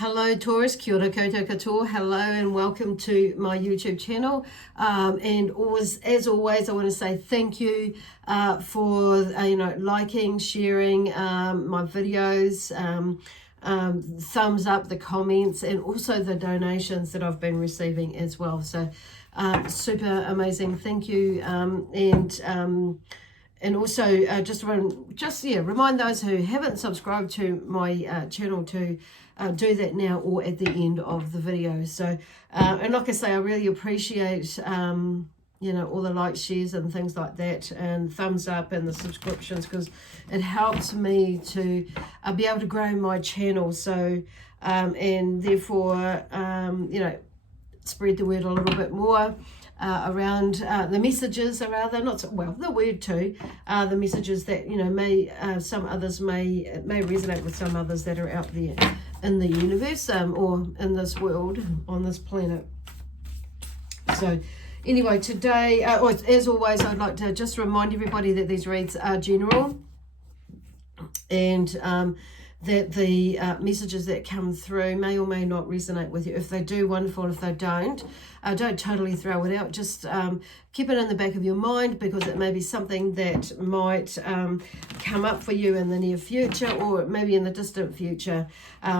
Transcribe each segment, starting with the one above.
Hello Taurus, kia ora koutou katoa. Hello and welcome to my YouTube channel. And as always, I want to say thank you for liking, sharing my videos, thumbs up, the comments, and also the donations that I've been receiving as well. So super amazing. Thank you. And also remind those who haven't subscribed to my channel to do that now or at the end of the video. So, and like I say, I really appreciate, all the likes, shares and things like that, and thumbs up and the subscriptions, because it helps me to be able to grow my channel. So, and therefore, spread the word a little bit more. Around the messages, or rather, the word too, the messages that may some others may resonate with some others that are out there in the universe, or in this world, on this planet. So anyway, today, as always, I'd like to just remind everybody that these reads are general, and that the messages that come through may or may not resonate with you. If they do, wonderful. If they don't totally throw it out. Just keep it in the back of your mind, because it may be something that might come up for you in the near future, or maybe in the distant future,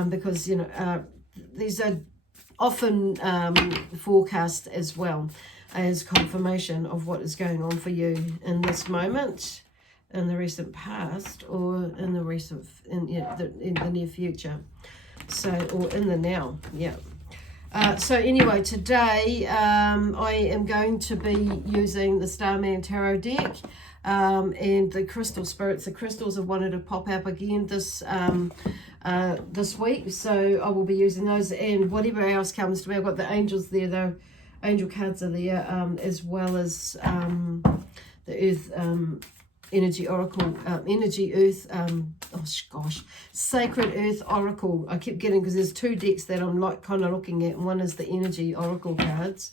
because these are often forecast as well as confirmation of what is going on for you in this moment, in the recent past, or in the recent in the near future, so, or in the now. So anyway, today I am going to be using the Starman Tarot deck, and the crystal spirits. The crystals have wanted to pop up again this week, so I will be using those, and whatever else comes to me. I've got the angels there, the angel cards are there, as well as the earth energy oracle, energy earth, sacred earth oracle. I keep getting, because there's two decks that I'm kind of looking at, and one is the energy oracle cards,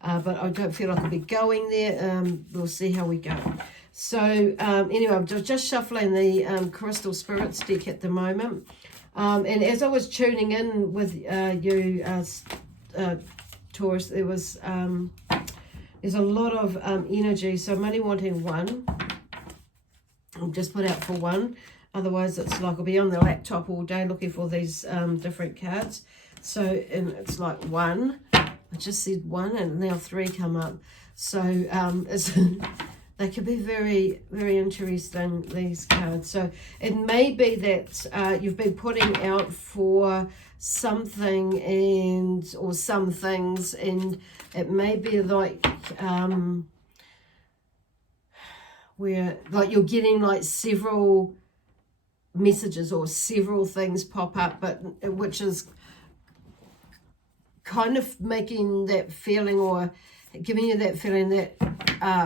but I don't feel like I'll be going there. We'll see how we go. So anyway, I'm just shuffling the crystal spirits deck at the moment, and as I was tuning in with you, Taurus, there was there's a lot of energy, so I'm only wanting one. I'll just put out for one, otherwise it's like I'll be on the laptop all day looking for these different cards. So, and it's like one, I just said one, and now three come up. So they could be very, very interesting, these cards. So it may be that you've been putting out for something or some things, and it may be like where like you're getting like several messages or several things pop up, but which is kind of making that feeling, or giving you that feeling that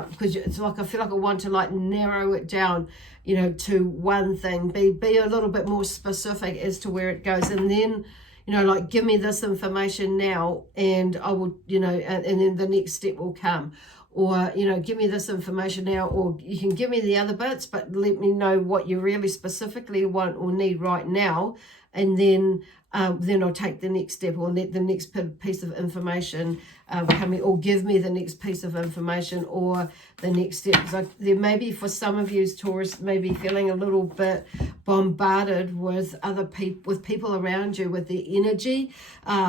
because it's like I feel like I want to like narrow it down, to one thing, be a little bit more specific as to where it goes, and then like give me this information now, and I will, and then the next step will come. Or, give me this information now, or you can give me the other bits, but let me know what you really specifically want or need right now. And then I'll take the next step, or let the next piece of information come in, or give me the next piece of information, or the next step. So there may be, for some of you, Taurus, maybe feeling a little bit bombarded with other people, with people around you, with their energy,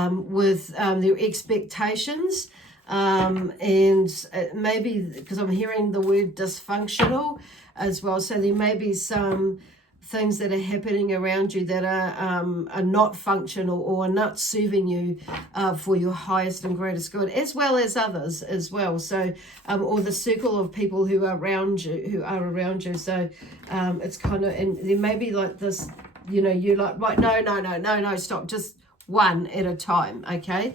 with their expectations. And maybe because I'm hearing the word dysfunctional as well, so there may be some things that are happening around you that are not functional, or are not serving you for your highest and greatest good, as well as others as well. So or the circle of people who are around you, so it's kind of, and there may be like this, you're like, right, no, stop, just one at a time, okay?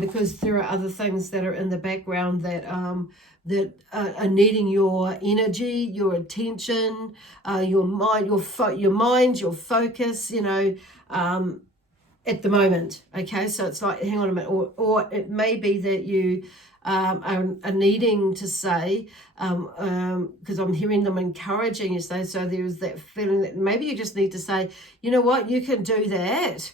Because there are other things that are in the background that are needing your energy, your attention, your mind, your focus, at the moment. Okay, so it's like, hang on a minute, or it may be that you are needing to say, because I'm hearing them encouraging you, so there's that feeling that maybe you just need to say, you know what, you can do that.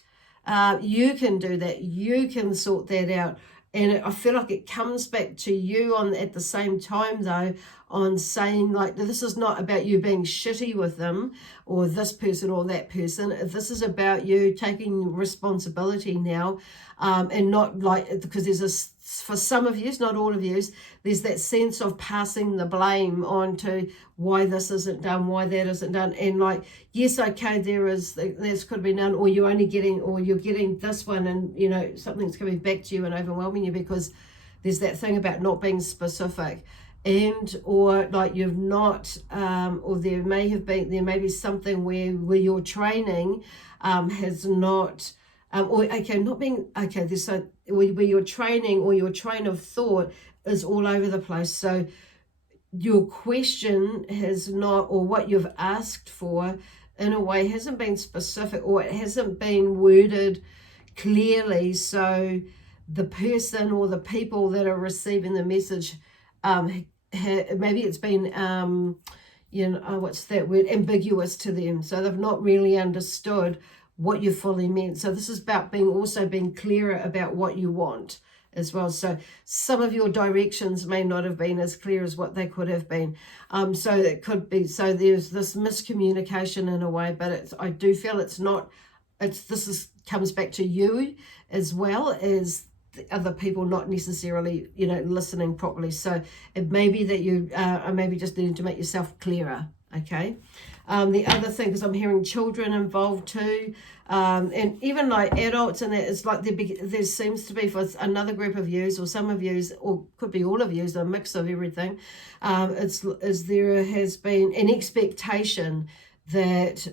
You can do that. You can sort that out. And I feel like it comes back to you at the same time, though, on saying, like, this is not about you being shitty with them or this person or that person. This is about you taking responsibility now, and not like, because there's for some of you, not all of you, there's that sense of passing the blame on to why this isn't done, why that isn't done. And like, yes, okay, this could be done, or you're getting this one, and something's coming back to you and overwhelming you because there's that thing about not being specific. Or like you've not, or there may be something where your training has not, where your training or your train of thought is all over the place. So your question has not, or what you've asked for in a way hasn't been specific, or it hasn't been worded clearly, so the person or the people that are receiving the message, maybe it's been what's that word, ambiguous to them, so they've not really understood what you fully meant. So this is about being clearer about what you want as well. So some of your directions may not have been as clear as what they could have been. So it could be, so there's this miscommunication in a way, but I do feel comes back to you as well as the other people not necessarily, listening properly. So it may be that you are maybe just needing to make yourself clearer, okay? The other thing, because I'm hearing children involved too, and even like adults, and it's like there seems to be for another group of yous, or some of yous, or could be all of yous, a mix of everything. There has been an expectation that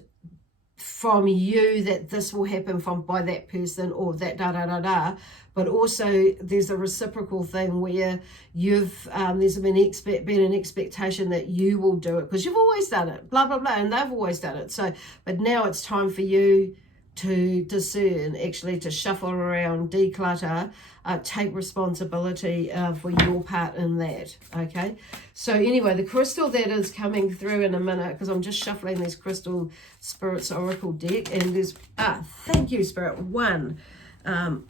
from you that this will happen by that person, or that but also there's a reciprocal thing where there's been an expectation that you will do it because you've always done it, blah blah blah, and they've always done it. So but now it's time for you to discern, actually to shuffle around, declutter, take responsibility for your part in that, okay? So anyway, the crystal that is coming through in a minute, because I'm just shuffling these crystal spirits oracle deck, and there's thank you, Spirit, one card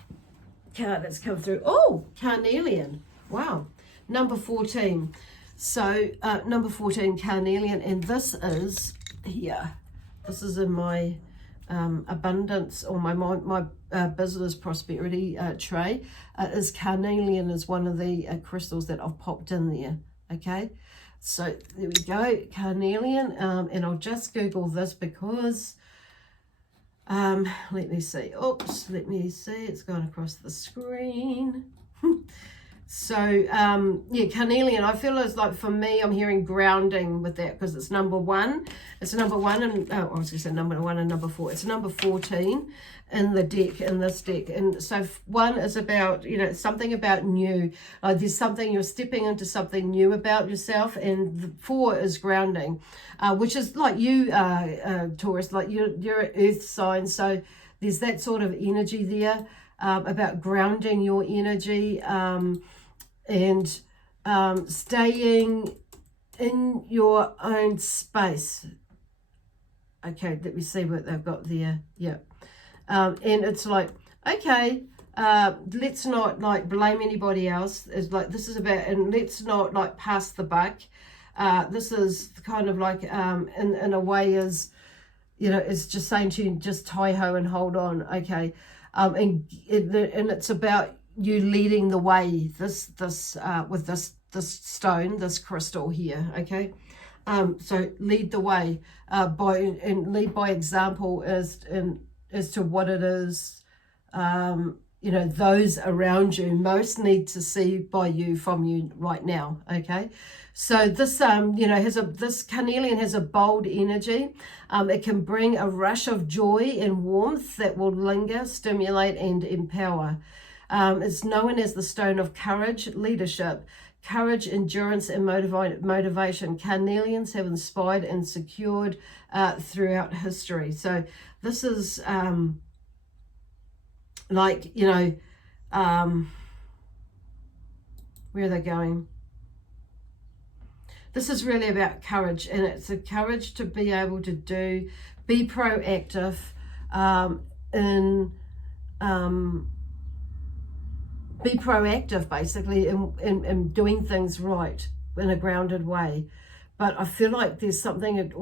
that's come through. Oh, carnelian. Wow. Number 14. So number 14, carnelian, and this is here. This is in my abundance, or my business prosperity tray. Is carnelian is one of the crystals that I've popped in there. Okay, so there we go, carnelian. And I'll just Google this because let me see. Oops, let me see. It's gone across the screen. So yeah, carnelian, I feel it's like, for me, I'm hearing grounding with that, because it's number one. It's number one, and I was going to say number one and number 4. It's number 14 in the deck, in this deck. And so 1 is about, something about new. There's something, you're stepping into something new about yourself. And 4 is grounding, which is like you, Taurus, like you're an earth sign. So there's that sort of energy there, about grounding your energy, and staying in your own space. Okay, let me see what they've got there. Yeah. And it's like, okay, let's not like blame anybody else. It's like, this is about, and let's not like pass the buck. This is kind of like, in a way is, it's just saying to you, just tie-ho and hold on. Okay. And it's about you leading the way, with this stone, this crystal here, okay? So lead the way, lead by example as to what it is, those around you most need to see from you right now, okay? So this, this carnelian has a bold energy. It can bring a rush of joy and warmth that will linger, stimulate, and empower. It's known as the stone of courage, leadership, courage, endurance, and motivation. Carnelians have inspired and secured throughout history. So this is where are they going? This is really about courage, and it's a courage to be able to be proactive in be proactive basically in doing things right in a grounded way. But I feel like there's something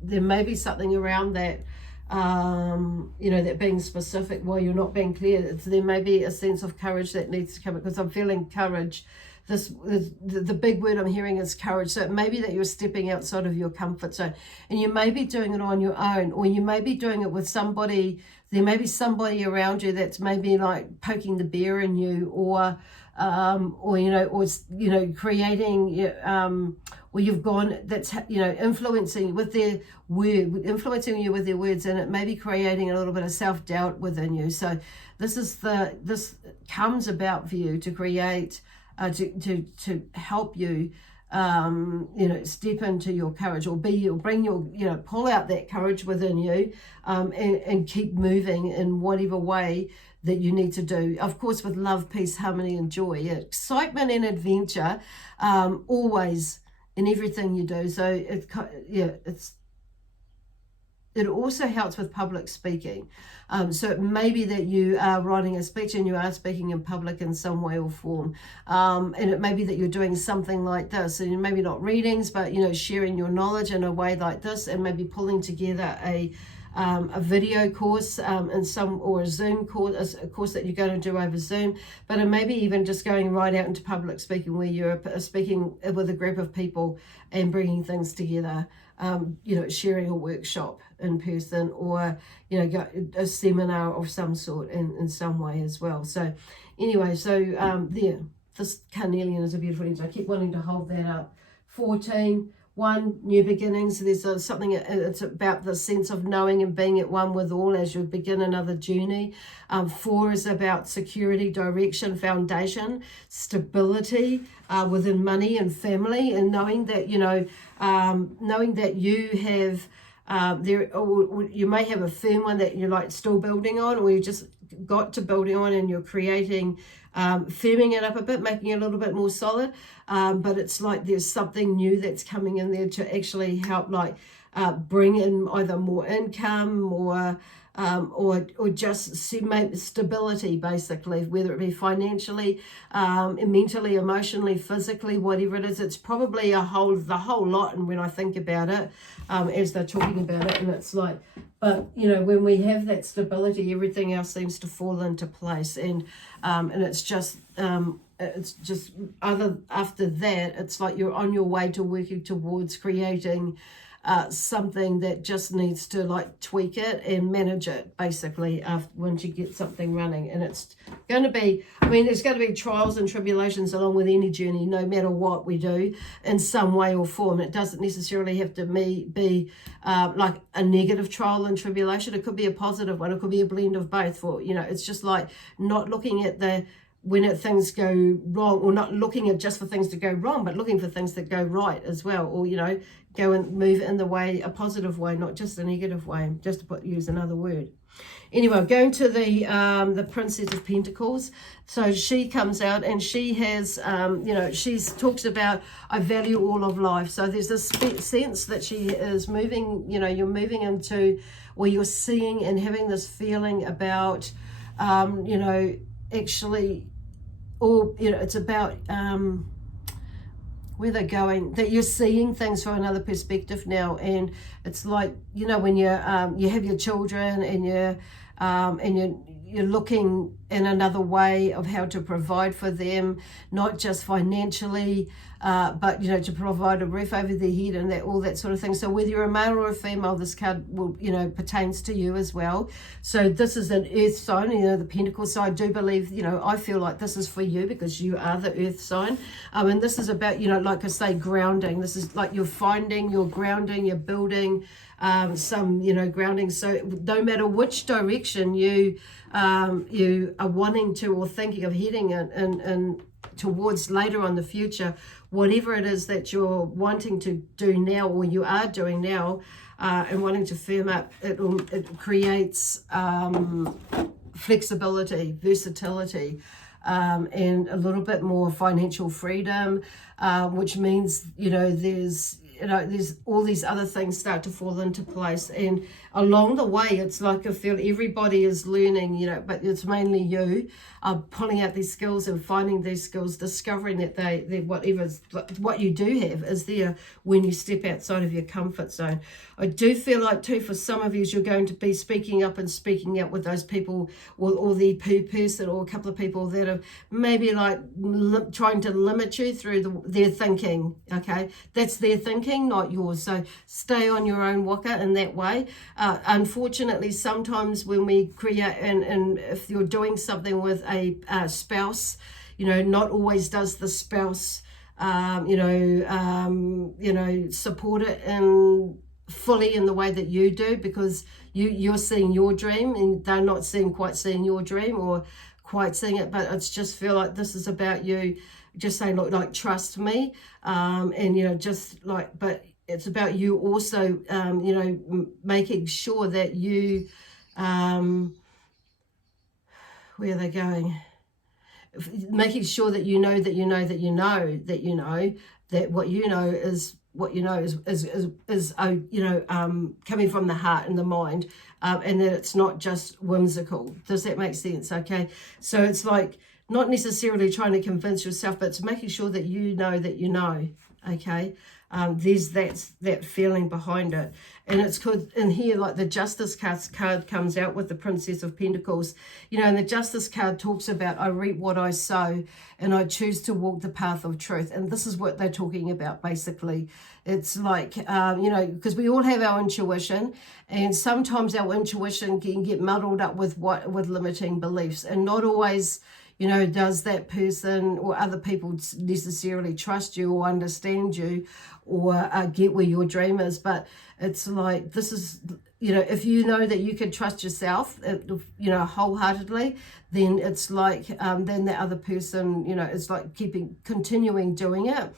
there may be something around that, that being specific while you're not being clear. There may be a sense of courage that needs to come, because I'm feeling courage. The big word I'm hearing is courage. So it may be that you're stepping outside of your comfort zone, and you may be doing it on your own, or you may be doing it with somebody. There may be somebody around you that's maybe like poking the bear in you, or creating, or you've gone, that's, influencing with their word, influencing you with their words, and it may be creating a little bit of self-doubt within you. So this comes about for you to create, to help you, step into your courage, or bring your, pull out that courage within you, and keep moving in whatever way that you need to do. Of course, with love, peace, harmony, and joy, excitement and adventure, always in everything you do. So it also helps with public speaking. So it may be that you are writing a speech and you are speaking in public in some way or form. And it may be that you're doing something like this, and maybe not readings, but, sharing your knowledge in a way like this, and maybe pulling together a video course, or a Zoom course, a course that you're going to do over Zoom. But it may be even just going right out into public speaking, where you're speaking with a group of people and bringing things together. Sharing a workshop in person, or a seminar of some sort in some way as well. So anyway, this carnelian is a beautiful energy. I keep wanting to hold that up. 14, 1, new beginnings. There's something, it's about the sense of knowing and being at one with all as you begin another journey. 4 is about security, direction, foundation, stability within money and family, and knowing that, knowing that you have, or you may have a firm one that you're like still building on, or you just got to building on, and you're creating, firming it up a bit, making it a little bit more solid. But it's like there's something new that's coming in there to actually help, bring in either more income, or just stability, basically, whether it be financially, mentally, emotionally, physically, whatever it is. It's probably the whole lot. And when I think about it, as they're talking about it, and it's like, but when we have that stability, everything else seems to fall into place, and it's just after that, it's like you're on your way to working towards creating something that just needs to tweak it and manage it, basically, once you get something running. And it's going to be, there's going to be trials and tribulations along with any journey, no matter what we do in some way or form. It doesn't necessarily have to be like a negative trial and tribulation. It could be a positive one. It could be a blend of both. It's just like not looking at when things go wrong, or not looking at just for things to go wrong, but looking for things that go right as well, or go and move in a positive way, not just a negative way, just to use another word. Anyway, going to the Princess of Pentacles. So she comes out, and she has, she talks about, I value all of life. So there's this sense that she is moving, you're moving into, or you're seeing and having this feeling about, actually, or it's about where they're going, that you're seeing things from another perspective now. And it's like, when you have your children, and you're looking in another way of how to provide for them, not just financially, but to provide a roof over their head, and all that sort of thing. So whether you're a male or a female, this card will pertains to you as well. So this is an earth sign, the Pentacle. So I do believe, I feel like this is for you, because you are the earth sign. And this is about, like I say, grounding. This is like you're finding, you're grounding, you're building some grounding. So no matter which direction you are wanting to, or thinking of heading in towards later on the future, whatever it is that you're wanting to do now, or you are doing now, and wanting to firm up, it creates flexibility, versatility, and a little bit more financial freedom, which means there's there's all these other things start to fall into place. And along the way, it's like I feel everybody is learning, but it's mainly you pulling out these skills and finding these skills, discovering that what you do have is there when you step outside of your comfort zone. I do feel like too, for some of you, you're going to be speaking up and speaking out with those people, or the person, or a couple of people that are maybe like trying to limit you through their thinking. Okay, that's their thinking, not yours. So stay on your own waka in that way. Unfortunately, sometimes when we create, and if you're doing something with a spouse, not always does the spouse, support it in fully in the way that you do, because you're seeing your dream and they're not quite seeing your dream or quite seeing it. But it's just feel like this is about you just saying, look, like, trust me, and just like, but it's about you also making sure that you where are they going, making sure that you know that you know that you know that you know that what you know is what you know is coming from the heart and the mind, and that it's not just whimsical. Does that make sense? Okay, so it's like not necessarily trying to convince yourself, but it's making sure that you know that you know. Okay, there's that feeling behind it. And it's good in here, like the Justice card comes out with the Princess of Pentacles, and the Justice card talks about, I reap what I sow and I choose to walk the path of truth. And this is what they're talking about basically. It's like, because we all have our intuition, and sometimes our intuition can get muddled up with limiting beliefs, and not always does that person or other people necessarily trust you or understand you or get where your dream is. But it's like, this is, if you know that you can trust yourself, wholeheartedly, then it's like, then the other person, it's like continuing doing it.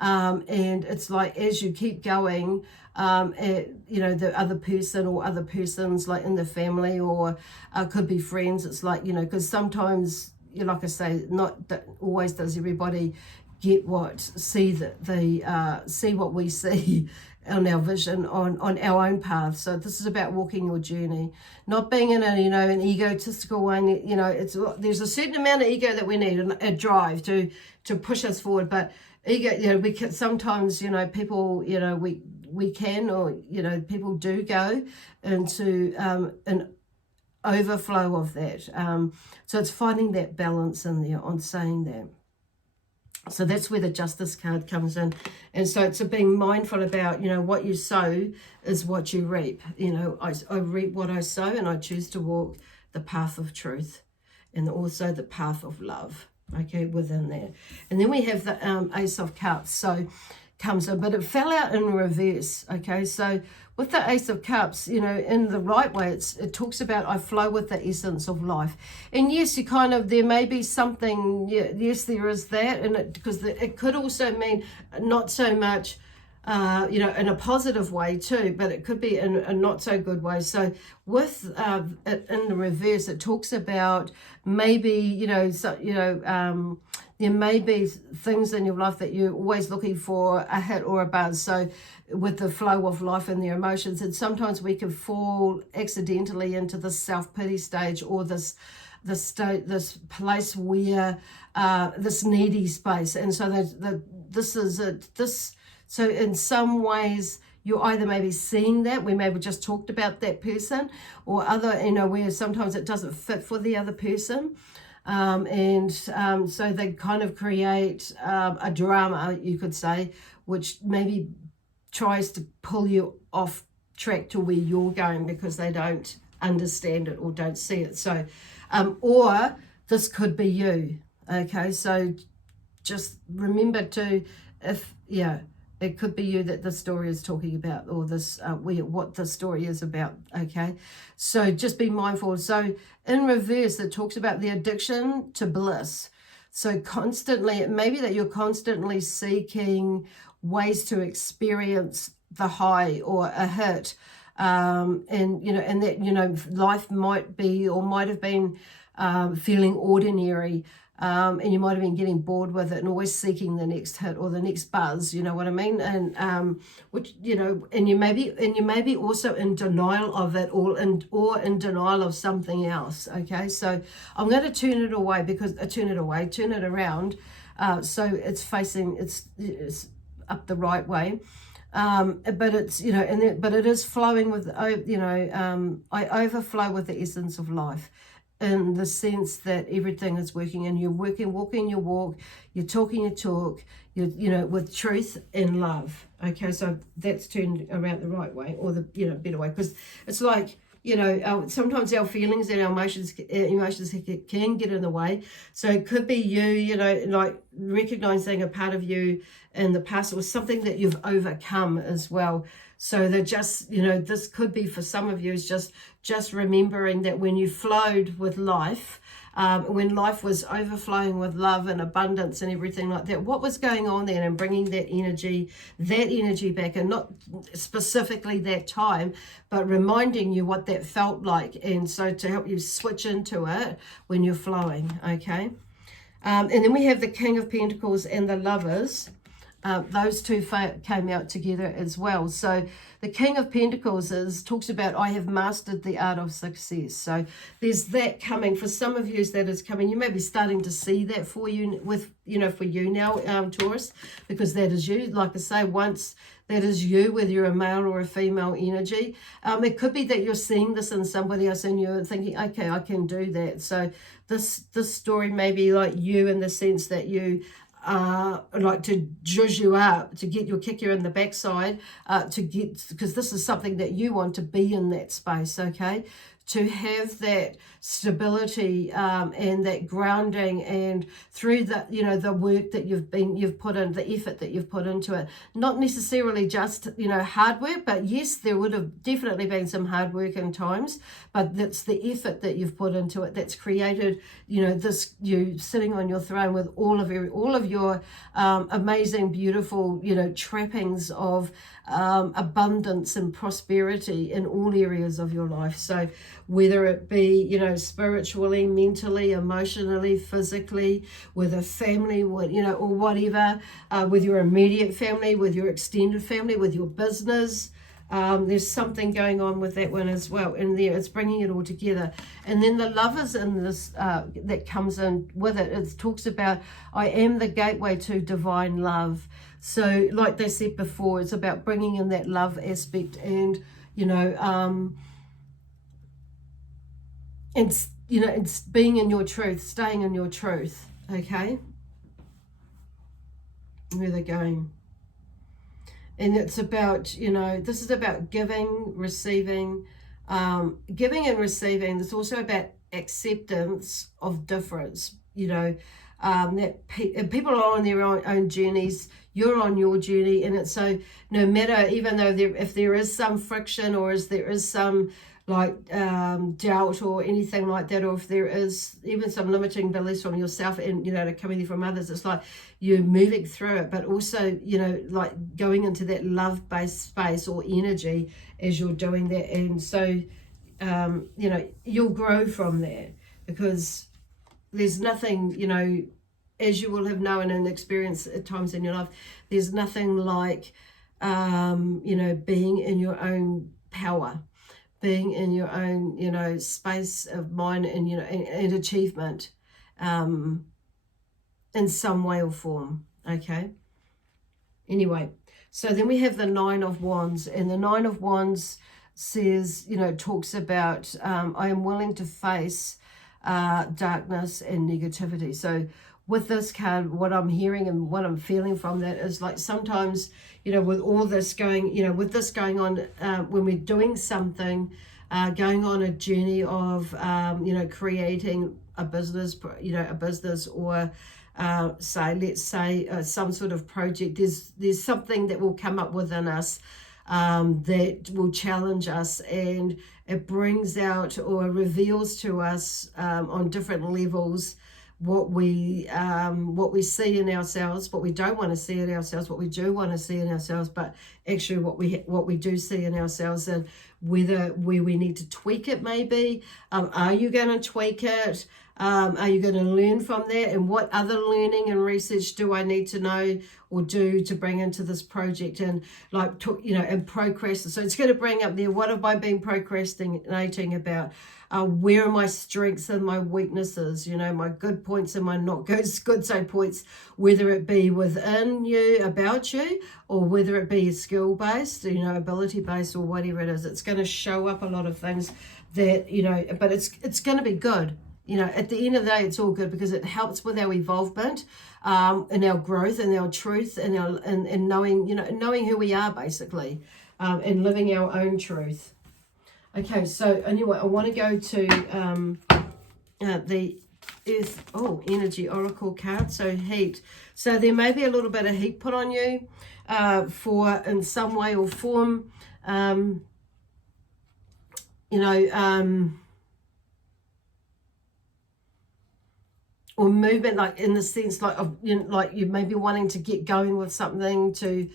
And it's like, as you keep going, the other person or other persons, like in the family or could be friends, it's like, because sometimes, like I say, not that always does everybody get see what we see on our vision on our own path. So this is about walking your journey, not being in an egotistical one. There's a certain amount of ego that we need, a drive to push us forward. But ego, we can sometimes, people, we can, or people do go into an overflow of that. So it's finding that balance in there on saying that. So that's where the Justice card comes in. And so it's being mindful about, what you sow is what you reap. I reap what I sow, and I choose to walk the path of truth and also the path of love, okay, within that. And then we have the Ace of Cups. So comes in, but it fell out in reverse, okay? So with the Ace of Cups, in the right way, it talks about I flow with the essence of life. And yes, there may be something, yes, there is that, and because it could also mean not so much, in a positive way too, but it could be in a not so good way. So with it in the reverse, it talks about maybe, there may be things in your life that you're always looking for a hit or a buzz. So with the flow of life and their emotions, and sometimes we can fall accidentally into this self-pity stage, or this place where this needy space. And so this is it. So in some ways, you're either maybe seeing that, we maybe just talked about that person, or other, where sometimes it doesn't fit for the other person. So they kind of create a drama, you could say, which maybe tries to pull you off track to where you're going because they don't understand it or don't see it. So, or this could be you, okay? So just remember it could be you that the story is talking about, or this what the story is about, okay? So just be mindful. So in reverse, it talks about the addiction to bliss. So constantly, it may be that you're constantly seeking ways to experience the high or a hit, and that life might be or might have been feeling ordinary. and you might have been getting bored with it and always seeking the next hit or the next buzz, you know what I mean? And which, you know, and you may be also in denial of it, or in denial of something else. Okay, so I'm going to turn it around, so it's facing, it's up the right way. But it's, you know, but it is flowing with, you know, I overflow with the essence of life, in the sense that everything is working, and you're walking your walk, you're talking your talk, you know, with truth and love. Okay, so that's turned around the right way, or the, you know, better way, because it's like, you know, sometimes our feelings and our emotions can get in the way. So it could be you know, like recognizing a part of you in the past, or something that you've overcome as well. So they're just, you know, this could be for some of you is just remembering that when you flowed with life, when life was overflowing with love and abundance and everything like that, what was going on then, and bringing that energy back, and not specifically that time, but reminding you what that felt like, and so to help you switch into it when you're flowing. Okay, and then we have the King of Pentacles and the Lovers. Those two came out together as well. So the King of Pentacles talks about, I have mastered the art of success. So there's that coming for some of you. That is coming. You may be starting to see that for you, with, you know, for you now, Taurus, because that is you. Like I say, once that is you, whether you're a male or a female energy. It could be that you're seeing this in somebody else and you're thinking, okay, I can do that. So this story may be like you, in the sense that you like to zhuzh you up, to get your kick you in the backside, because this is something that you want, to be in that space. Okay, to have that stability and that grounding, and through the, you know, the work that you've put in, the effort that you've put into it, not necessarily just, you know, hard work, but yes, there would have definitely been some hard work in times, but that's the effort that you've put into it that's created, you know, this, you sitting on your throne with all of your amazing, beautiful, you know, trappings of abundance and prosperity in all areas of your life. So whether it be, you know, spiritually, mentally, emotionally, physically, with a family, you know, or whatever, with your immediate family, with your extended family, with your business, there's something going on with that one as well in there. It's bringing it all together. And then the Lovers in this, that comes in with it, it talks about, I am the gateway to divine love. So like they said before, it's about bringing in that love aspect, and, you know, it's, you know, it's being in your truth, staying in your truth. Okay, where they're going. And it's about, you know, this is about giving, receiving, giving and receiving. It's also about acceptance of difference, you know, that people are on their own journeys. You're on your journey, and it's so, no matter, even though if there is some friction, or there is some like doubt or anything like that, or if there is even some limiting beliefs from yourself and, you know, coming from others, it's like you're moving through it, but also, you know, like going into that love-based space or energy as you're doing that. And so, you know, you'll grow from that, because there's nothing, you know, as you will have known and experienced at times in your life, there's nothing like, you know, being in your own power, being in your own, you know, space of mind, and, you know, and achievement, in some way or form. Okay. Anyway, so then we have the Nine of Wands, and the Nine of Wands says, you know, talks about, I am willing to face darkness and negativity. So with this card, what I'm hearing and what I'm feeling from that is, like, sometimes, you know, with all this going, you know, with this going on, when we're doing something, going on a journey of, you know, creating a business, you know, a business, or let's say some sort of project, there's something that will come up within us that will challenge us, and it brings out or reveals to us on different levels what we see in ourselves, what we don't want to see in ourselves, what we do want to see in ourselves, but actually what we do see in ourselves. And where we need to tweak it maybe. Are you going to tweak it? Are you going to learn from that? And what other learning and research do I need to know or do to bring into this project? And like, and procrastinate. So it's going to bring up there, what have I been procrastinating about? Where are my strengths and my weaknesses? My good points and my not good points, whether it be within you, about you, or whether it be skill-based, ability-based, or whatever it is. It's going to show up a lot of things that, but it's going to be good. At the end of the day, it's all good because it helps with our evolvement, and our growth and our truth and and knowing, knowing who we are basically, and living our own truth. Okay, so anyway, I want to go to the Earth, Energy Oracle card, so heat. So there may be a little bit of heat put on you in some way or form, or movement, like in the sense of, like you may be wanting to get going with something, to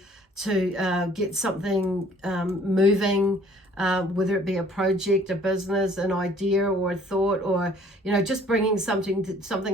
get something moving, whether it be a project, a business, an idea, or a thought, or just bringing something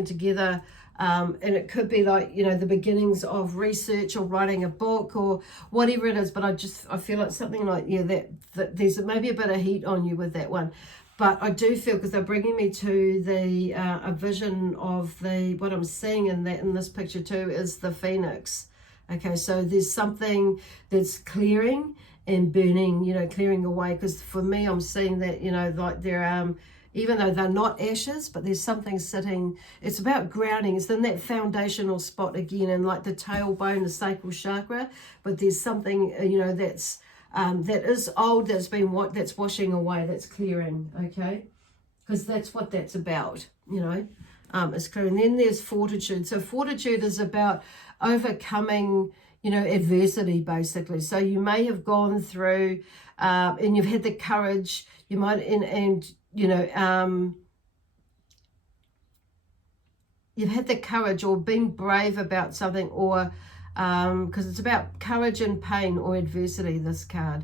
together, and it could be like the beginnings of research or writing a book or whatever it is. But I feel like something like that there's maybe a bit of heat on you with that one. But I do feel, because they're bringing me to the a vision of what I'm seeing in this picture too is the phoenix. Okay, so there's something that's clearing and burning, clearing away. Because for me, I'm seeing that, like there even though they're not ashes, but there's something sitting. It's about grounding. It's in that foundational spot again, and like the tailbone, the sacral chakra. But there's something, that's that is old, that's washing away, that's clearing. Okay, because that's what that's about. It's clearing. Then there's fortitude. So fortitude is about overcoming, adversity basically. So you may have gone through, and you've had the courage. You might you've had the courage or being brave about something, or because it's about courage and pain or adversity, this card,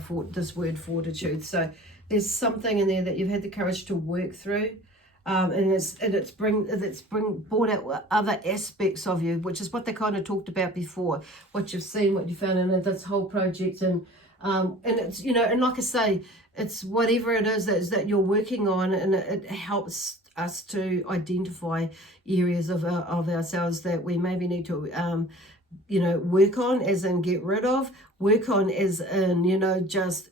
for this word fortitude. So there's something in there that you've had the courage to work through, and it's brought out other aspects of you, which is what they kind of talked about before, what you've seen, what you found in this whole project. And it's, and like I say, it's whatever it is that you're working on, and it helps us to identify areas of ourselves that we maybe need to work on, as in get rid of, work on as in just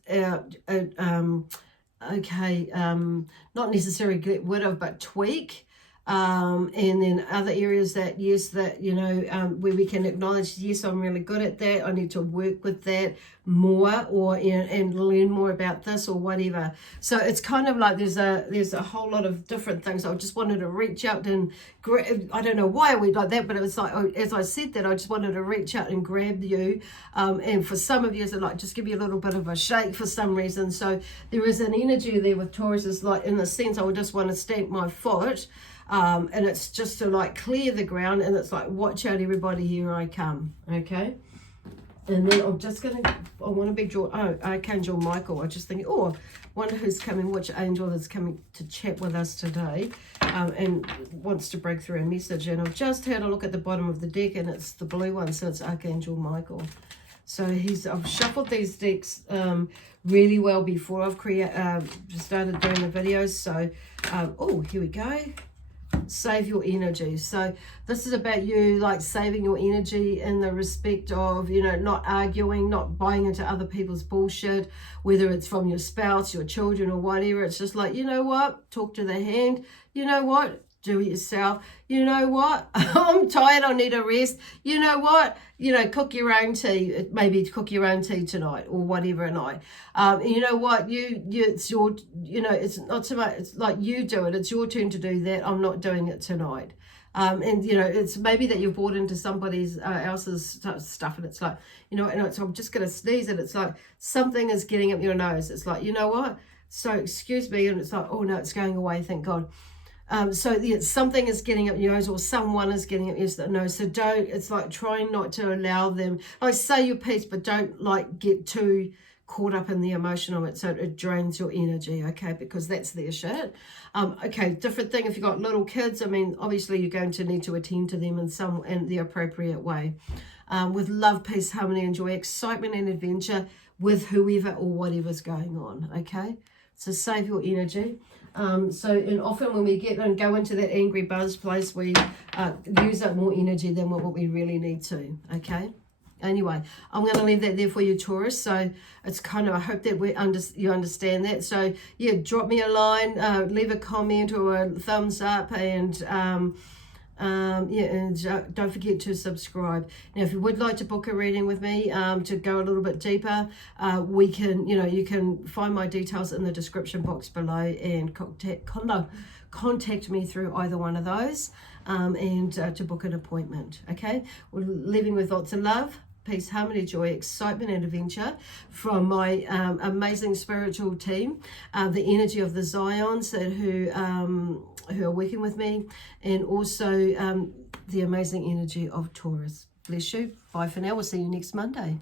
not necessarily get rid of, but tweak. And then other areas that, yes, that, where we can acknowledge, yes, I'm really good at that, I need to work with that more, or and learn more about this or whatever. So it's kind of like there's a whole lot of different things. I just wanted to reach out and I don't know why I went like that, but it was like, as I said that, I just wanted to reach out and grab you, and for some of you, it's like just give you a little bit of a shake for some reason. So there is an energy there with Taurus, is like, in the sense I would just want to stamp my foot, and it's just to like clear the ground, and it's like, watch out everybody, here I come. Okay, and then I want to be drawn, Archangel Michael. I just think, wonder who's coming, which angel is coming to chat with us today, and wants to break through a message. And I've just had a look at the bottom of the deck, and it's the blue one, so it's Archangel Michael. So I've shuffled these decks really well before I've started doing the videos. So here we go. Save your energy. So this is about you, like saving your energy in the respect of, not arguing, not buying into other people's bullshit, whether it's from your spouse, your children, or whatever. It's just like, what, talk to the hand, what, do it yourself, what, I'm tired, I need a rest, what, cook your own tea, maybe cook your own tea tonight or whatever night. What, it's your, it's not so much, it's like you do it, it's your turn to do that, I'm not doing it tonight. And it's maybe that you've bought into somebody else's stuff, and it's like, and I'm just going to sneeze, and it's like something is getting up your nose. It's like, what, so excuse me, and it's like, oh no, it's going away, thank God. So something is getting up your nose, or someone is getting up your nose. So it's like trying not to allow them, like, say your piece, but don't like get too caught up in the emotional, so it drains your energy, okay, because that's their shit. Okay, different thing if you've got little kids. I mean, obviously you're going to need to attend to them in the appropriate way. With love, peace, harmony, and joy, excitement and adventure with whoever or whatever's going on, okay? So save your energy. And often when we get and go into that angry buzz place, we use up more energy than what we really need to, okay? Anyway, I'm going to leave that there for you, Taurus. So it's kind of, I hope that you understand that. So yeah, drop me a line, leave a comment or a thumbs up, and don't forget to subscribe. Now, if you would like to book a reading with me to go a little bit deeper, we can, you can find my details in the description box below and contact me through either one of those, and to book an appointment. Okay, we're leaving with lots of love, peace, harmony, joy, excitement, and adventure from my amazing spiritual team, the energy of the Zions who are working with me, and also the amazing energy of Taurus. Bless you. Bye for now. We'll see you next Monday.